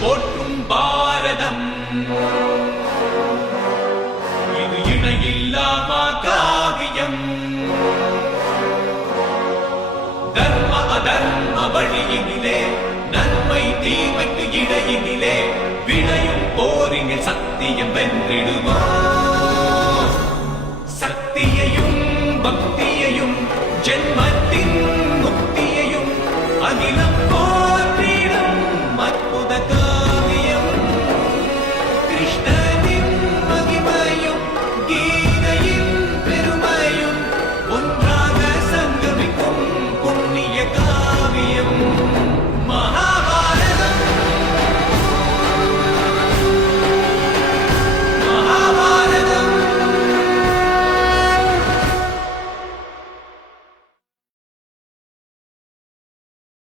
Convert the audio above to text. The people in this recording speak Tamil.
போற்றும் பாரதம். இது இணையில்லாமா காவியம் தர்ம அதர்ம வழியினிலே நன்மை தீமைக்கு இடையினிலே விளையும் போரினில் சத்தியம் வென்றிடுமா? சக்தியையும் பக்தியையும் ஜென்மத்தின் முக்தியையும் அகிலம்